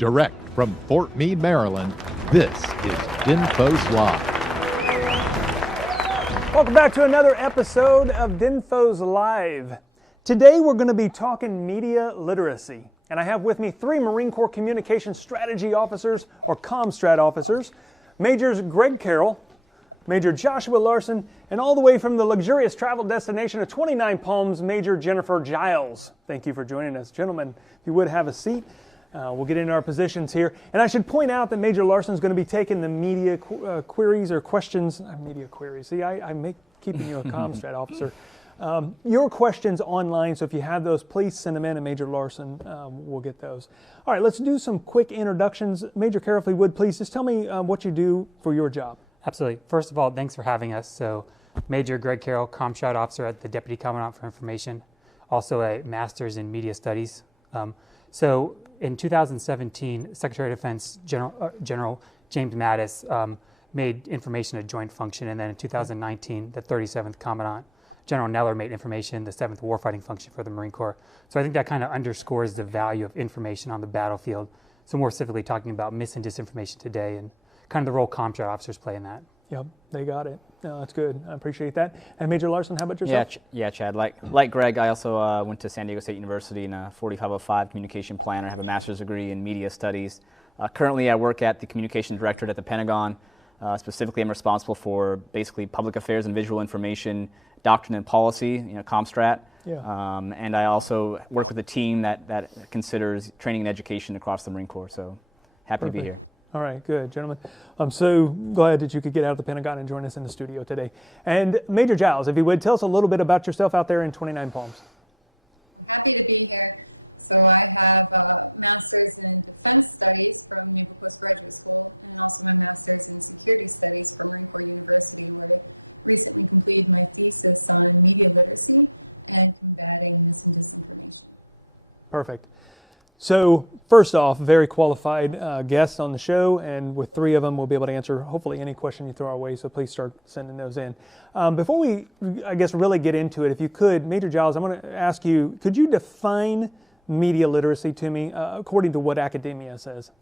Direct from Fort Meade, Maryland, this is DINFOS Live. Welcome back to another episode of DINFOS Live. Today we're going to be talking media literacy. And I have with me 3 Marine Corps Communication Strategy Officers, or ComStrat officers, Majors Greg Carroll, Major Joshua Larson, and all the way from the luxurious travel destination of 29 Palms, Major Jennifer Giles. Thank you for joining us. Gentlemen, if you would have a seat, we'll get into our positions here. And I should point out that Major Larson is going to be taking the media queries or questions, media queries. See, I make keeping you a ComStrat officer. Your questions online, so if you have those, please send them in, and Major Larson will get those. All right, let's do some quick introductions. Major Carroll, if you would, please just tell me what you do for your job. Absolutely. First of all, thanks for having us. So, Major Greg Carroll, ComStrat Officer at the Deputy Commandant for Information, also a Master's in Media Studies. So, in 2017, Secretary of Defense General James Mattis made information a joint function, and then in 2019, the 37th Commandant General Neller made information the 7th warfighting function for the Marine Corps. So I think that kind of underscores the value of information on the battlefield. So more specifically talking about mis and disinformation today and kind of the role ComStrat officers play in that. Yep, they got it. No, that's good. I appreciate that. And Major Larson, how about yourself? Yeah, Chad. Like Greg, I also went to San Diego State University in a 4505 communication planner. I have a master's degree in media studies. Currently, I work at the communications directorate at the Pentagon. Specifically, I'm responsible for basically public affairs and visual information, doctrine and policy, ComStrat. Yeah. And I also work with a team that considers training and education across the Marine Corps. So happy to be here. All right, good, gentlemen. I'm so glad that you could get out of the Pentagon and join us in the studio today. And Major Giles, if you would, tell us a little bit about yourself out there in 29 Palms. I'm happy to be here. So I have a master's in defense studies from Naval Postgraduate School, and also my master's in security studies from Marine Corps University, where I recently completed my thesis on media literacy and combating mis and disinformation. Perfect. So first off, very qualified guests on the show, and with 3 of them, we'll be able to answer hopefully any question you throw our way, so please start sending those in. Before we, I guess, really get into it, if you could, Major Giles, I'm going to ask you, could you define media literacy to me according to what academia says?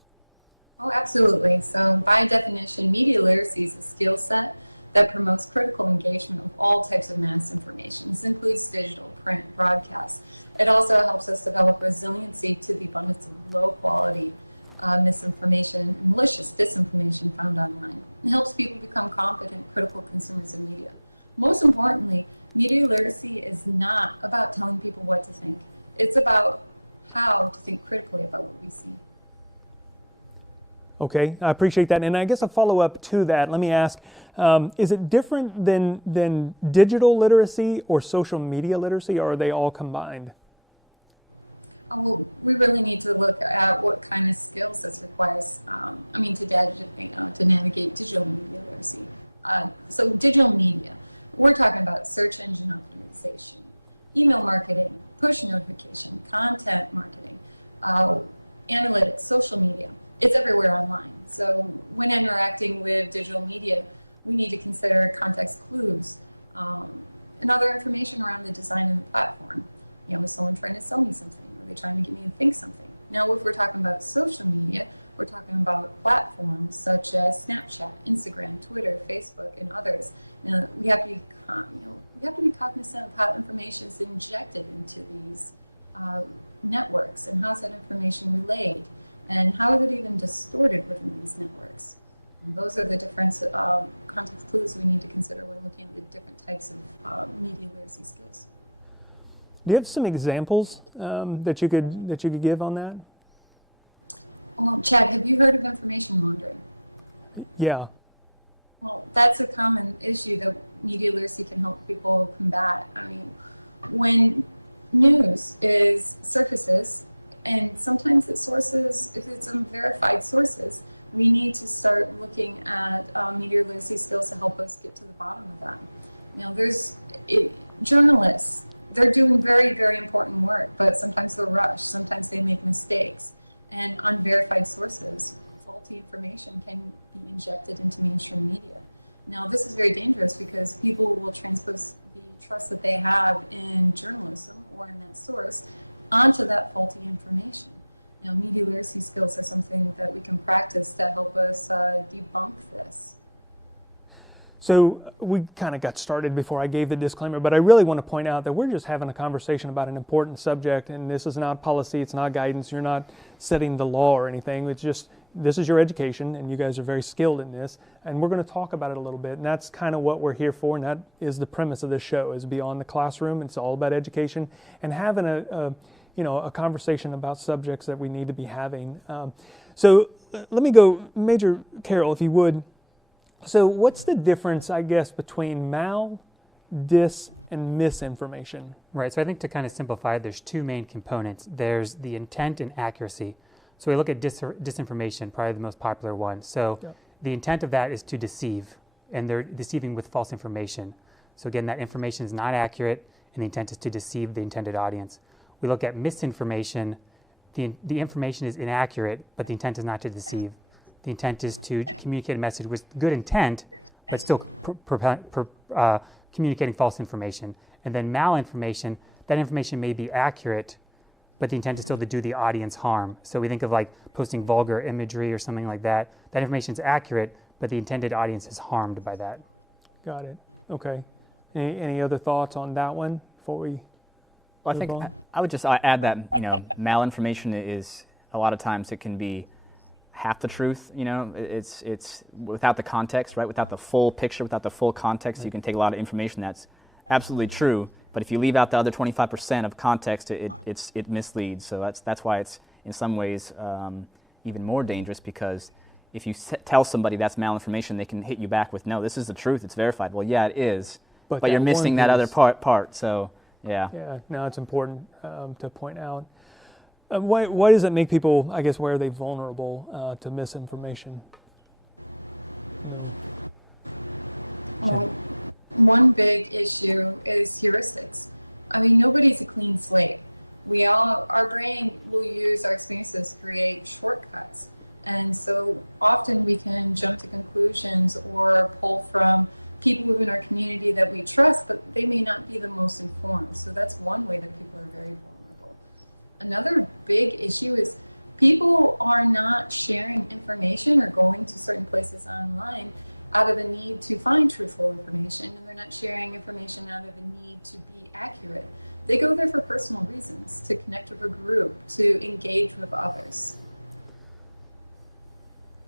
Oh, absolutely. So by definition, media literacy is a skill set that promotes critical engagement of all types of mass information. This includes digital, print, broadcast. It also helps us develop resiliency to the abundance of low-quality misinformation and malicious disinformation found online. It helps people become competent, critical consumers of media. Most importantly, media literacy is not about telling people what to think. It's about how to think critically about what we see. Okay, I appreciate that. And I guess a follow-up to that, let me ask, is it different than digital literacy or social media literacy, or are they all combined? Oh, well, we really need to look at what kind of skills this requires, to navigate digital media literacy. So digital media, we're talking about search engine optimization, email marketing, push notification, content marketing, analytics, social media. It's everywhere online. So when interacting with digital media, we need to consider context clues and other information around the design of the platform. Is someone trying to sell me something? Are they trying to get me to think something? Now, if we're talking about social media, we're talking about platforms such as Snapchat, Instagram, Twitter, Facebook, and others. We have to be cognizant of how information is injected into these networks, and how's that information relayed, and how is it even distorted within these networks. And those are the different context clues we need to consider when looking at the different types of media literacy skills. Do you have some examples that you could give on that? Well, Chad, have you heard of information laundering? Yeah. Well, that's a common issue that media literacy can help people combat. When news surfaces, and sometimes it's sources, if it's unverified sources, we need to start looking at media literacy skills to help us get to the bottom of that. There's journalists, they're doing very, very important work, but sometimes they're rushed, sometimes they make mistakes, and unverified sources, faulty information can be injected into mainstream media. Now, this is very dangerous because people will transpose the trust that they have in journalism or in that source onto that faulty information. Media literacy skills are something that we can practice to help us debunk this. So we kind of got started before I gave the disclaimer, but I really want to point out that we're just having a conversation about an important subject, and this is not policy, it's not guidance, you're not setting the law or anything. It's just, this is your education, and you guys are very skilled in this, and we're going to talk about it a little bit, and that's kind of what we're here for, and that is the premise of this show, is beyond the classroom. It's all about education and having a conversation about subjects that we need to be having. So let me go, Major Carroll, if you would. So what's the difference, I guess, between dis, and misinformation? Right, so I think to kind of simplify it, there's two main components. There's the intent and accuracy. So we look at disinformation, probably the most popular one. So the intent of that is to deceive, and they're deceiving with false information. So again, that information is not accurate, and the intent is to deceive the intended audience. We look at misinformation. The information is inaccurate, but the intent is not to deceive. The intent is to communicate a message with good intent, but still communicating false information. And then malinformation, that information may be accurate, but the intent is still to do the audience harm. So we think of like posting vulgar imagery or something like that. That information is accurate, but the intended audience is harmed by that. Got it. Okay. Any other thoughts on that one before we? Well, I think I would just add that malinformation is a lot of times it can be half the truth. It's without the context, right? Without the full picture, without the full context, you can take a lot of information that's absolutely true, but if you leave out the other 25% of context, it misleads. So that's why it's in some ways even more dangerous, because if you tell somebody that's malinformation, they can hit you back with, no, this is the truth, it's verified. Well, yeah, it is, but you're missing that other part. So yeah. Yeah, no, it's important to point out. Why does it make people, I guess, why are they vulnerable to misinformation? Well, one big issue is heuristics. I mean, nobody's a clean slate. Our brain will use our experiences to create shortcuts. And so often we can jump to conclusions or pull from people within our community that we trust, but they may not be the most informed. So that's one way that people are very vulnerable. Another big issue is people are not sharing information or going to certain places online out of a need to find truthful information, and they're not sharing information out of a need to be accurate. They go there for personal reasons, to connect with a group, to engage with others.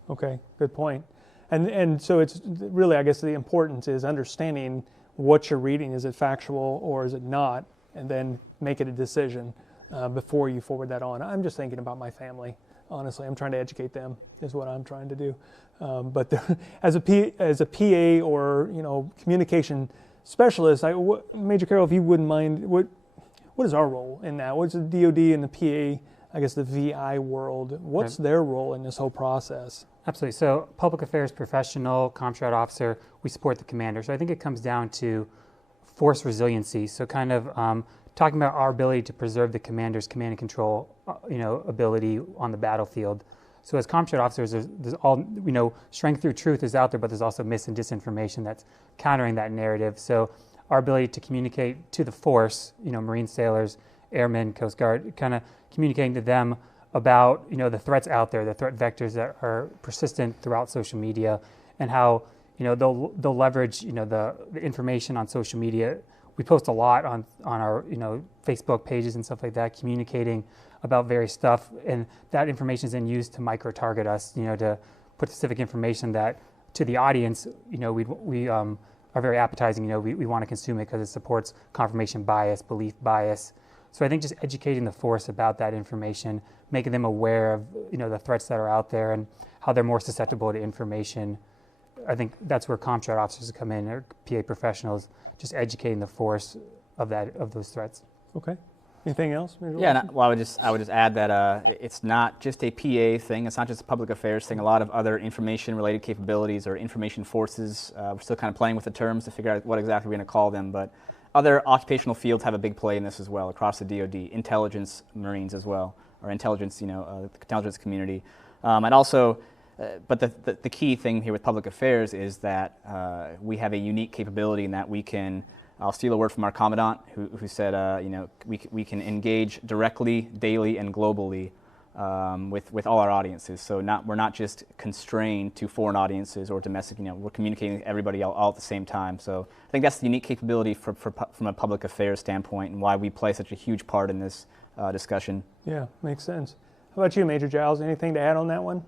Okay, good point. And so it's really, I guess the importance is understanding what you're reading. Is it factual or is it not? And then make it a decision before you forward that on. I'm just thinking about my family. Honestly, I'm trying to educate them is what I'm trying to do. But as a PA or communication specialist, Major Carroll, if you wouldn't mind, what is our role in that? What's the DoD and the PA, I guess the VI world? What's their role in this whole process? Absolutely. So public affairs professional, Comstrat officer, we support the commander. So I think it comes down to force resiliency. So kind of talking about our ability to preserve the commander's command and control, ability on the battlefield. So as Comstrat officers, there's all, strength through truth is out there, but there's also mis and disinformation that's countering that narrative. So our ability to communicate to the force, Marine sailors, airmen, Coast Guard, kind of communicating to them about, the threats out there, the threat vectors that are persistent throughout social media, and how, they'll leverage, the information on social media. We post a lot on our, Facebook pages and stuff like that, communicating about various stuff, and that information is then used to micro-target us, to put specific information that to the audience, we are very appetizing. We want to consume it because it supports confirmation bias, belief bias. So I think just educating the force about that information, making them aware of the threats that are out there and how they're more susceptible to information. I think that's where Comstrat officers come in, or PA professionals, just educating the force of those threats. Okay. Anything else? Yeah, I would just add that it's not just a PA thing. It's not just a public affairs thing. A lot of other information-related capabilities or information forces. We're still kind of playing with the terms to figure out what exactly we're going to call them. But other occupational fields have a big play in this as well across the DoD, intelligence, Marines as well, or intelligence, the intelligence community, and also. But the key thing here with public affairs is that we have a unique capability in that we can, I'll steal a word from our commandant who said, we can engage directly, daily, and globally with all our audiences. So we're not just constrained to foreign audiences or domestic. We're communicating with everybody all at the same time. So I think that's the unique capability from a public affairs standpoint, and why we play such a huge part in this discussion. Yeah, makes sense. How about you, Major Giles? Anything to add on that one?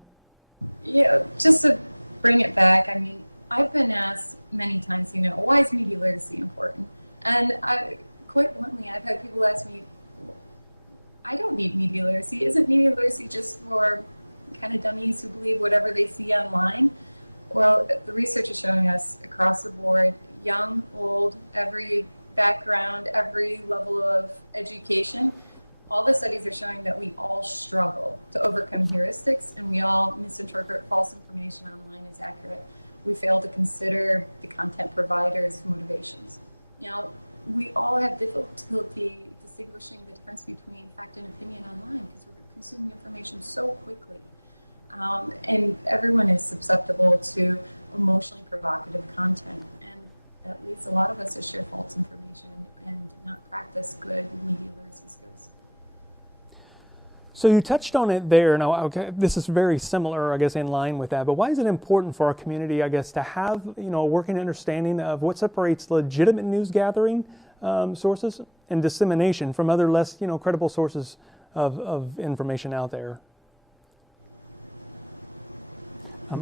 Yeah, just to bring it back, I mean, I've been asked many times, why is media literacy important? And quite bluntly, I've had people ask me, I don't need media literacy. Isn't media literacy just for kind of dummies who believe whatever they see online? Well, the research is showing us across the board, young, old, every background, every level of education, all the studies are showing that we all struggle to overcome heuristics, and we all misinterpret false information online as accurate. We fail to consider the content provider's motivations. We all have difficulty distinguishing the difference between fact and opinion online because we're consuming information so quickly. And everyone is susceptible to emotionally provocative content, and that leads a lot of us to share false information and not practice good media literacy skills. So you touched on it there. Now, okay, this is very similar, I guess, in line with that. But why is it important for our community, I guess, to have a working understanding of what separates legitimate news gathering sources and dissemination from other less, credible sources of information out there?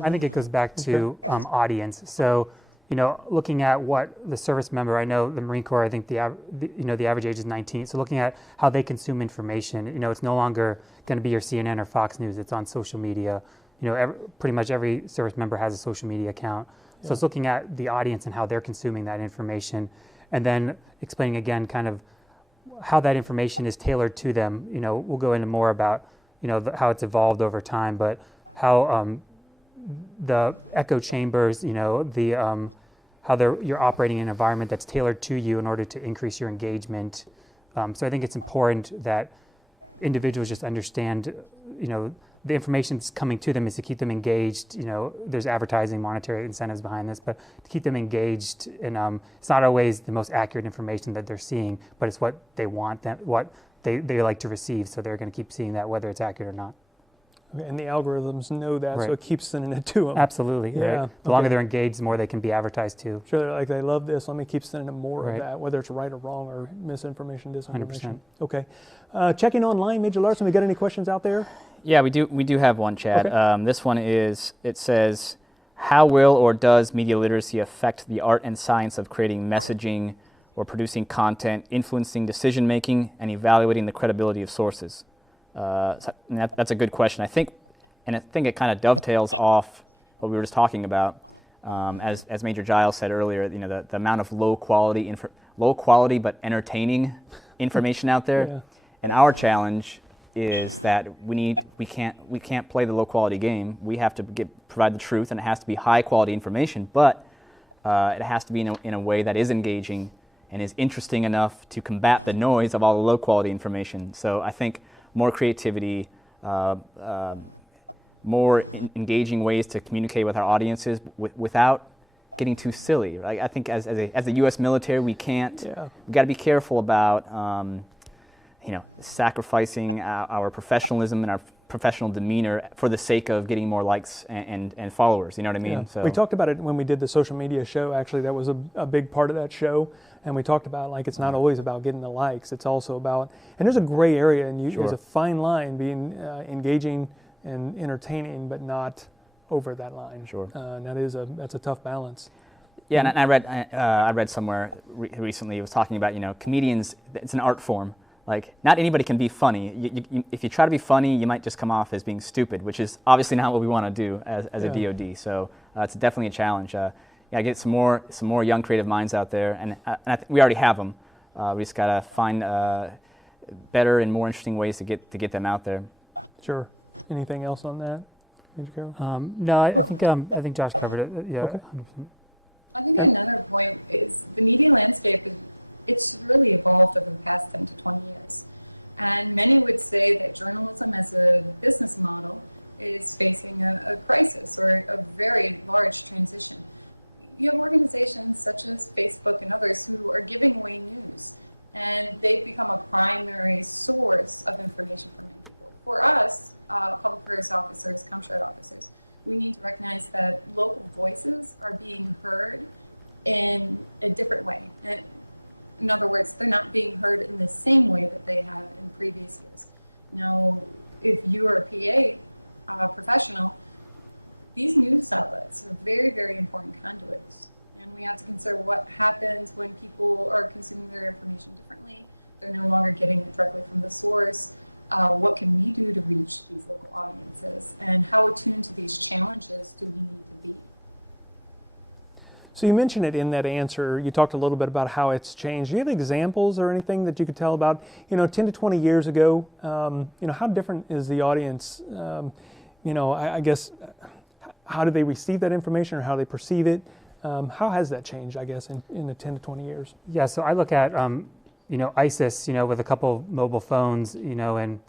I think it goes back to audience. So, looking at what the service member, I know the Marine Corps, I think the average age is 19. So looking at how they consume information, it's no longer going to be your CNN or Fox News. It's on social media. Pretty much every service member has a social media account. So it's looking at the audience and how they're consuming that information, and then explaining again kind of how that information is tailored to them. We'll go into more about, how it's evolved over time, but how the echo chambers, how you're operating in an environment that's tailored to you in order to increase your engagement. So I think it's important that individuals just understand, the information that's coming to them is to keep them engaged. There's advertising, monetary incentives behind this, but to keep them engaged. And it's not always the most accurate information that they're seeing, but it's what they want, what they like to receive. So they're going to keep seeing that whether it's accurate or not. Okay, and the algorithms know that, right. So it keeps sending it to them. Absolutely. Yeah. Right? The longer they're engaged, the more they can be advertised to. Sure, they're like, they love this. Let me keep sending them more Right. of that, whether it's right or wrong or misinformation, disinformation. 100%. Okay. Checking online, Major Larson, we got any questions out there? Yeah, we do have one, Chad. Okay. This one it says, how will or does media literacy affect the art and science of creating messaging or producing content, influencing decision making, and evaluating the credibility of sources? That's a good question. I think it kind of dovetails off what we were just talking about. As Major Giles said earlier, the amount of low quality but entertaining information out there. Yeah. And our challenge is that we can't play the low quality game. We have to provide the truth, and it has to be high quality information, but it has to be in a way that is engaging and is interesting enough to combat the noise of all the low quality information. So I think more creativity, more engaging ways to communicate with our audiences without getting too silly. Right? I think as a U.S. military, we can't. Yeah. We got to be careful about sacrificing our professionalism and our professional demeanor for the sake of getting more likes and followers. You know what I mean? Yeah. So we talked about it when we did the social media show. Actually, that was a big part of that show. And we talked about, like, it's not always about getting the likes. It's also about, and there's a gray area, and Sure. there's a fine line being engaging and entertaining, but not over that line. Sure. And that's a toff balance. Yeah, and I read somewhere recently, it was talking about, comedians, it's an art form. Like, not anybody can be funny. If you try to be funny, you might just come off as being stupid, which is obviously not what we want to do as a DoD. So it's definitely a challenge. Get some more young creative minds out there, and I think we already have them. We just gotta find better and more interesting ways to get them out there. Sure. Anything else on that, Major Carroll? No, I think Josh covered it. Yeah. Okay. 100%. I think another point is the media landscape it's really evolved over the past 10 to 20 years. And many would say that journalism as a business model is facing a crisis or a very large transition. You have organizations such as Facebook and others who are giving away news, and they've become a primary source of information for many people. for us, public affairs officers, ComStrat officers, we need to recognize that local voices are being heard in a different way. And in other words, they're not being heard in the same way that they have in previous years. Now, if you are a PA professional, these news outlets are very, very important conduits. And we have to consider what happens when people are consuming their information differently. They're no longer getting it directly from the source. What can we do to reach these local audiences? And how attuned to these challenges do we need to be? So you mentioned it in that answer. You talked a little bit about how it's changed. Do you have examples or anything that you could tell about, 10 to 20 years ago? How different is the audience? I guess, how do they receive that information or how they perceive it? How has that changed, I guess, in the 10 to 20 years? Yeah, so I look at, ISIS, with a couple of mobile phones, and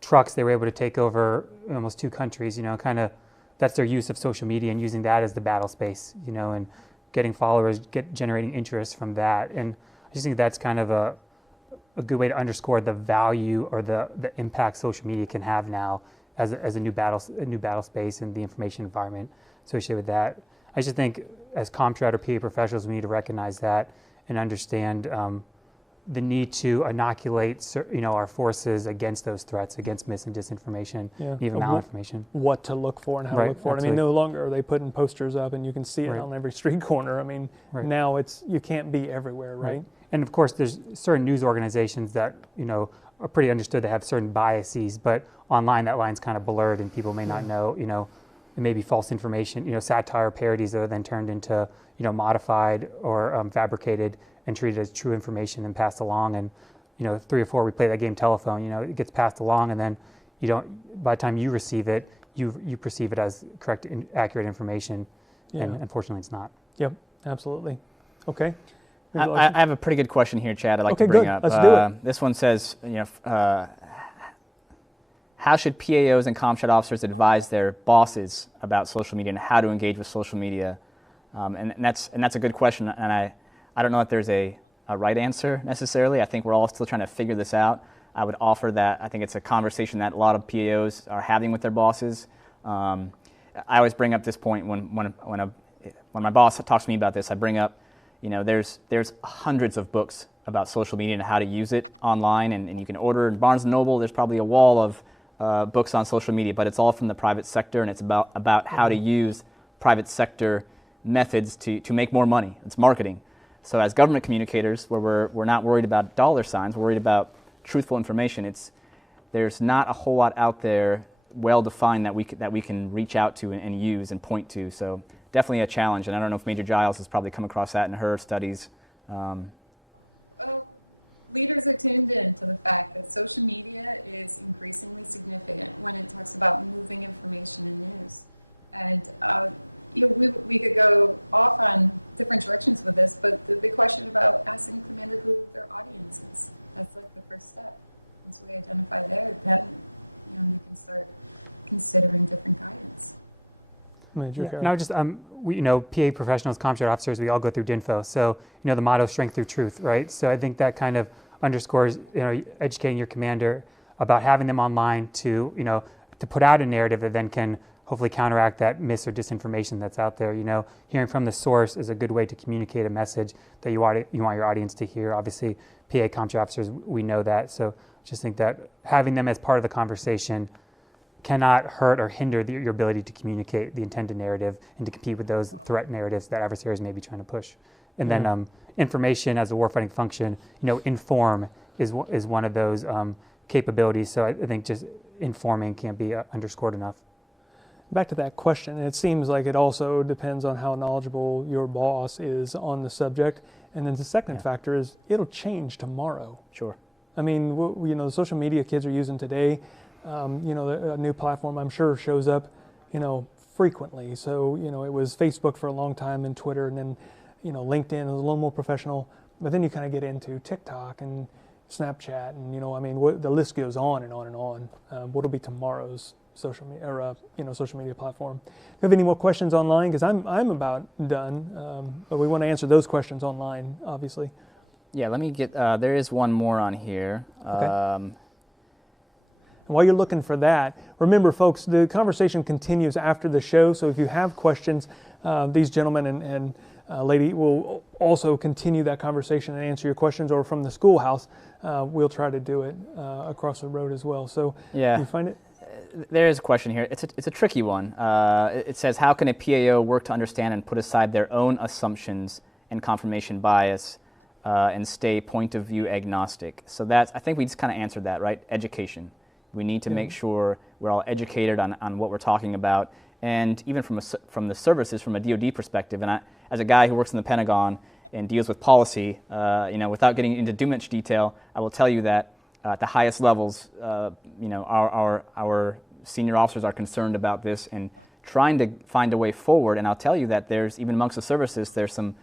trucks, they were able to take over almost 2 countries, that's their use of social media and using that as the battle space, and getting followers, generating interest from that. And I just think that's kind of a good way to underscore the value or the impact social media can have now as a new battle space and the information environment associated with that. I just think as ComStrat or PA professionals, we need to recognize that and understand the need to inoculate, our forces against those threats, against mis and disinformation, even malinformation. What to look for and how to look for it. I mean, no longer are they putting posters up and you can see it on every street corner. I mean, now you can't be everywhere, right? And of course, there's certain news organizations that, are pretty understood to have certain biases, but online that line's kind of blurred and people may not know, it may be false information, satire parodies that are then turned into, modified or fabricated and treated as true information and passed along. And 3 or 4, we play that game telephone. It gets passed along, and then by the time you receive it, you perceive it as correct and accurate information, and unfortunately, it's not. Yep, absolutely. Okay. I have a pretty good question here, Chad. I'd like to bring up. Let's do it. This one says, how should PAOs and ComStrat officers advise their bosses about social media and how to engage with social media? And that's a good question, and I don't know if there's a right answer necessarily. I think we're all still trying to figure this out. I would offer that I think it's a conversation that a lot of PAOs are having with their bosses. I always bring up this point when my boss talks to me about this. I bring up, there's hundreds of books about social media and how to use it online, and you can order in Barnes & Noble. There's probably a wall of books on social media, but it's all from the private sector, and it's about how to use private sector methods to make more money. It's marketing. So as government communicators, where we're not worried about dollar signs, we're worried about truthful information. There's not a whole lot out there well defined that we can reach out to and use and point to. So definitely a challenge, and I don't know if Major Giles has probably come across that in her studies. Well, leaders are tuned in to the fact that social media is increasingly significant when it talks about moving information and news. And we could go off on different directions with this, but the big question about asking the commander who their audience is, that's like the first step. Once we identify there, then you can start considering different guidance. Now just PA professionals, ComStrat officers, we all go through DINFOS. So the motto, strength through truth, right? So I think that kind of underscores educating your commander about having them online to to put out a narrative that then can hopefully counteract that mis or disinformation that's out there. Hearing from the source is a good way to communicate a message that you want your audience to hear. Obviously, PA ComStrat officers, we know that. So just think that having them as part of the conversation cannot hurt or hinder your ability to communicate the intended narrative and to compete with those threat narratives that adversaries may be trying to push. And then information as a warfighting function, inform is one of those capabilities. So I think just informing can't be underscored enough. Back to that question, it seems like it also depends on how knowledgeable your boss is on the subject. And then the second factor is it'll change tomorrow. Sure. I mean, the social media kids are using today, a new platform I'm sure shows up, frequently. So, it was Facebook for a long time and Twitter, and then, LinkedIn is a little more professional. But then you kind of get into TikTok and Snapchat, and the list goes on and on and on. What'll be tomorrow's social media or social media platform? Do you have any more questions online? Because I'm about done, but we want to answer those questions online, obviously. Yeah, let me get. There is one more on here. Okay. And while you're looking for that, remember, folks, the conversation continues after the show. So if you have questions, these gentlemen and lady will also continue that conversation and answer your questions, or from the schoolhouse, we'll try to do it across the road as well. So Yeah. you find it? There is a question here. It's a tricky one. It says, how can a PAO work to understand and put aside their own assumptions and confirmation bias and stay point of view agnostic? So that's, I think we just kind of answered that, right? Education. We need to make sure we're all educated on what we're talking about, and even from the services, from a DoD perspective. And as a guy who works in the Pentagon and deals with policy, without getting into too much detail, I will tell you that at the highest levels, our senior officers are concerned about this and trying to find a way forward. And I'll tell you that there's, even amongst the services, there's some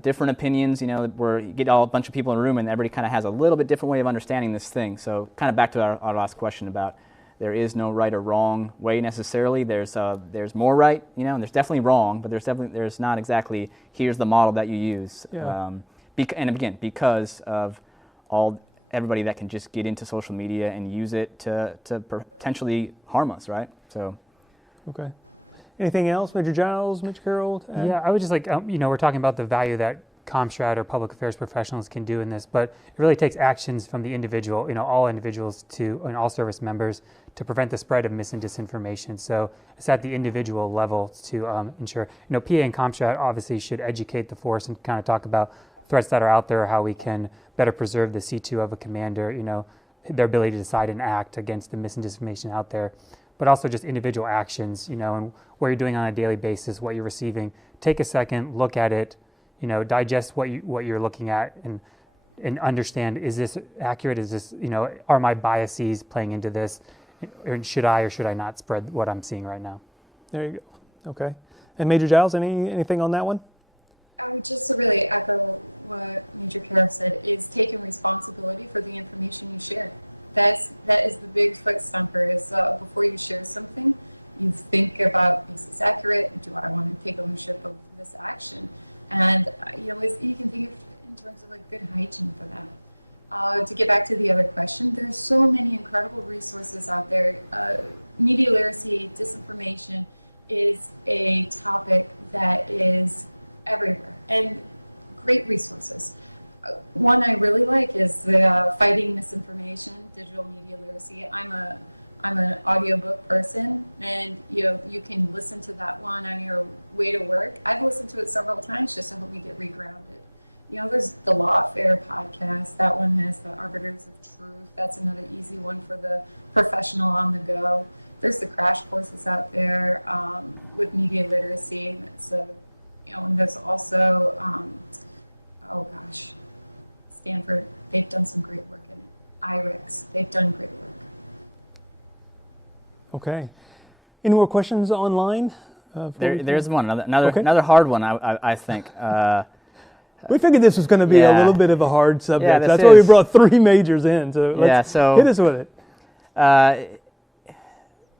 different opinions, where you get a bunch of people in a room and everybody kind of has a little bit different way of understanding this thing. So kind of back to our last question about there is no right or wrong way necessarily. There's more right, and there's definitely wrong, but there's not exactly here's the model that you use. Yeah. And again, because of everybody that can just get into social media and use it to potentially harm us, right? So. Okay. Anything else, Major Giles, Major Carroll? Yeah, I would just like, we're talking about the value that ComStrat or public affairs professionals can do in this, but it really takes actions from the individual, all individuals and all service members to prevent the spread of mis and disinformation. So it's at the individual level to ensure, PA and ComStrat obviously should educate the force and kind of talk about threats that are out there, how we can better preserve the C2 of a commander, their ability to decide and act against the mis and disinformation out there, but also just individual actions, and what you're doing on a daily basis, what you're receiving. Take a second, look at it, digest what you're looking at, and understand, is this accurate? Is this, are my biases playing into this? Or should I not spread what I'm seeing right now? There you go. Okay. And Major Giles, anything on that one? I would just really echo what Major Carroll said, is taking responsibility for the information you share. That is the big foot stumper, is before you share something, you think about, is this accurate? Do I want to take ownership of this action? And you can think of it in terms of like good hygiene for that. To get back to the other question, there's so many incredible resources out there. Media literacy, disinformation is a topic that is everywhere, and great resources. One I really like is the Fighting Misinformation, Digital Media Literacy. I'm an audiobook person, and you can listen to that one on your way to work. I've listened to it several times just to help me get regrounded. There's the Lawfare podcast. That one has the Arbiters of Truth. That's another easy one for the professional on the go. There's the crash courses out there with media literacy. And there's also, Stanford, they've done some great work in it. IREX, they've done great work. Okay. Any more questions online? There's one, another hard one, I think. We figured this was going to be a little bit of a hard subject. Yeah, That's why we brought three majors in. So let's hit us with it.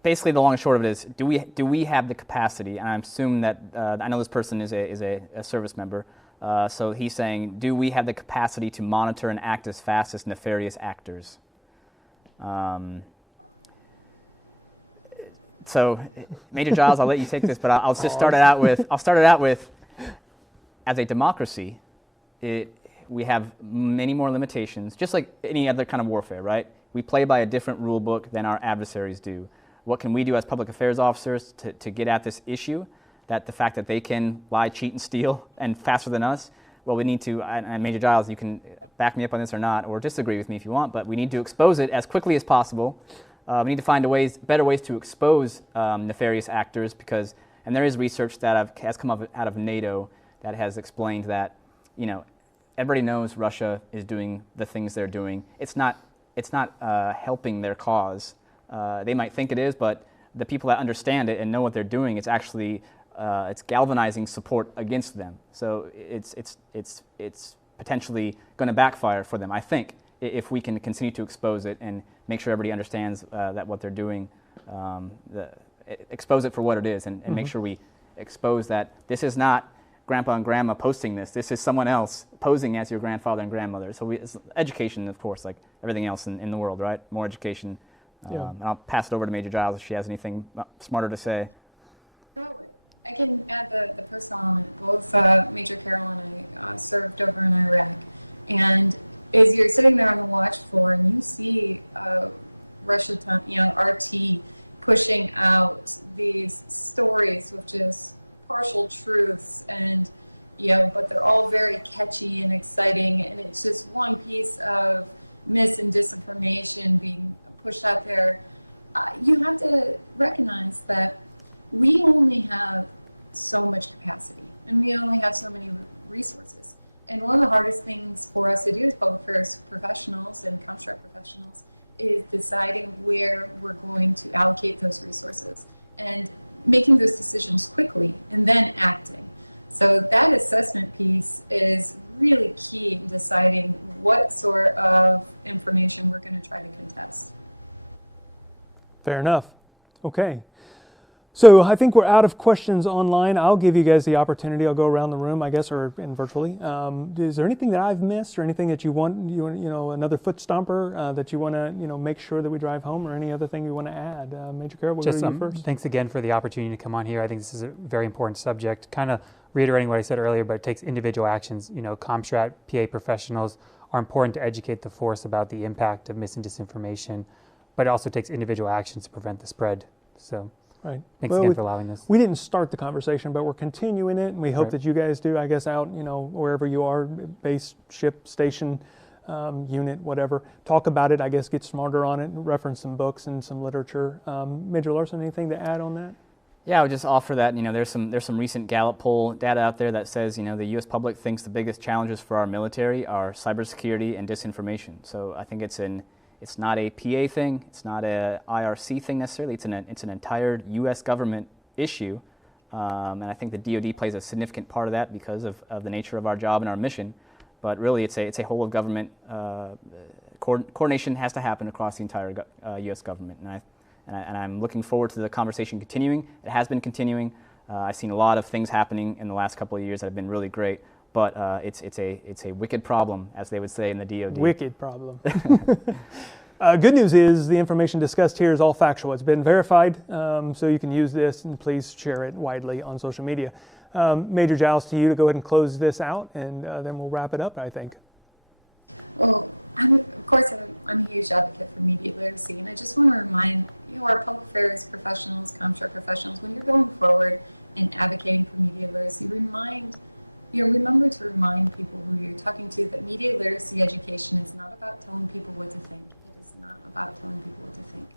Basically, the long and short of it is, do we have the capacity? And I assume that I know this person is a service member. So he's saying, do we have the capacity to monitor and act as fast as nefarious actors? So, Major Giles, I'll let you take this, but I'll just start it out with, as a democracy, we have many more limitations, just like any other kind of warfare, right? We play by a different rule book than our adversaries do. What can we do as public affairs officers to get at this issue? That the fact that they can lie, cheat, and steal, and faster than us, well, we need to, and Major Giles, you can back me up on this or not, or disagree with me if you want, but we need to expose it as quickly as possible. We need to find better ways to expose nefarious actors, and there is research that has come up out of NATO that has explained that, everybody knows Russia is doing the things they're doing. It's not helping their cause. They might think it is, but the people that understand it and know what they're doing, it's actually it's galvanizing support against them. So it's potentially going to backfire for them, I think, if we can continue to expose it and make sure everybody understands that what they're doing, expose it for what it is, and make sure we expose that this is not grandpa and grandma posting this. This is someone else posing as your grandfather and grandmother. So it's education, of course, like everything else in the world, right? More education And I'll pass it over to Major Giles if she has anything smarter to say. No, I can add the personal element. Both Major Carroll and I served over in Iraq. And as you're sitting there on the watch floor and you see Russia, RT pushing out these stories with just partial truths and, but they're all very catchy and exciting. And it's just one piece of mis and disinformation being pushed out there. You have to recognize that we only have so much capacity and we only have so many resources. And one of the hardest things for us to do as public affairs professionals and construct professionals is deciding where we're going to allocate those resources and making those decisions quickly and then acting. So that assessment piece is really key in deciding what sort of information we're going to try to contest. Fair enough. Okay. So I think we're out of questions online. I'll give you guys the opportunity. I'll go around the room, I guess, or virtually. Is there anything that I've missed, or anything that you want, another foot stomper that you want to, make sure that we drive home, or any other thing you want to add? Major Carroll, we'll go to you first. Thanks again for the opportunity to come on here. I think this is a very important subject. Kind of reiterating what I said earlier, but it takes individual actions. Comstrat, PA professionals are important to educate the force about the impact of mis and disinformation, but it also takes individual actions to prevent the spread. So. Right. Thanks again for allowing this. We didn't start the conversation, but we're continuing it, and we hope that you guys do, I guess, out, wherever you are, base, ship, station, unit, whatever. Talk about it, I guess, get smarter on it, reference some books and some literature. Major Larson, anything to add on that? Yeah, I would just offer that, there's some recent Gallup poll data out there that says, the U.S. public thinks the biggest challenges for our military are cybersecurity and disinformation. So I think it's not a PA thing. It's not a IRC thing necessarily. It's an entire U.S. government issue, and I think the DoD plays a significant part of that because of the nature of our job and our mission. But really, it's a whole of government coordination has to happen across the entire U.S. government, and I'm looking forward to the conversation continuing. It has been continuing. I've seen a lot of things happening in the last couple of years that have been really great. But it's a wicked problem, as they would say in the DoD. Wicked problem. Good news is the information discussed here is all factual. It's been verified, so you can use this, and please share it widely on social media. Major Giles, to you to go ahead and close this out, and then we'll wrap it up, I think. Well, I'm a huge advocate for media literacy, and I just want to remind our public affairs professionals, contract professionals, when you're going forward and advocating for media literacy, remember to remind people who you're talking to that media literacy education is not about telling people what to think. It is not about telling people what to think.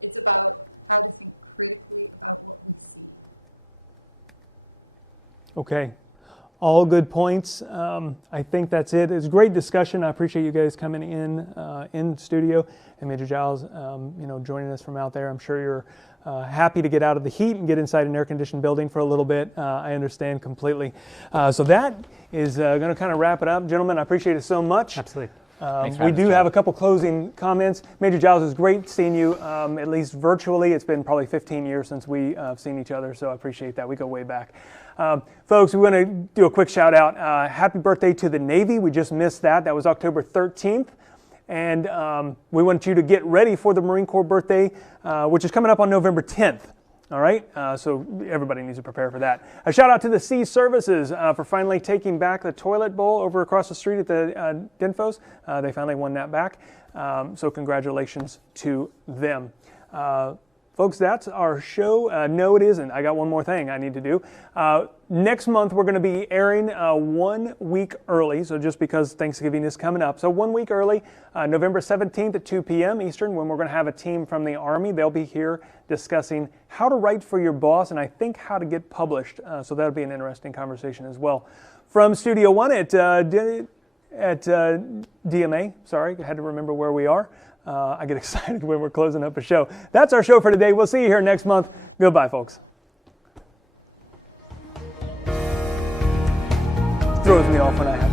It's about how to think critically about what we see. Okay. All good points. I think that's it. It's a great discussion. I appreciate you guys coming in studio, and Major Giles, joining us from out there. I'm sure you're happy to get out of the heat and get inside an air-conditioned building for a little bit. I understand completely. So that is going to kind of wrap it up. Gentlemen, I appreciate it so much. Absolutely. We do have a couple closing comments. Major Giles, it's great seeing you, at least virtually. It's been probably 15 years since we've seen each other, so I appreciate that. We go way back. Folks, we want to do a quick shout out. Happy birthday to the Navy. We just missed that. That was October 13th. And we want you to get ready for the Marine Corps birthday, which is coming up on November 10th. All right, so everybody needs to prepare for that. A shout out to the Sea Services for finally taking back the toilet bowl over across the street at the DINFOS. They finally won that back. So congratulations to them. Folks, that's our show. No, it isn't. I got one more thing I need to do. Next month, we're going to be airing 1 week early, so just because Thanksgiving is coming up. So 1 week early, November 17th at 2 p.m. Eastern, when we're going to have a team from the Army. They'll be here discussing how to write for your boss, and I think how to get published. So that'll be an interesting conversation as well. From Studio One at DMA, sorry, I had to remember where we are. I get excited when we're closing up a show. That's our show for today. We'll see you here next month. Goodbye, folks. Throws me off when I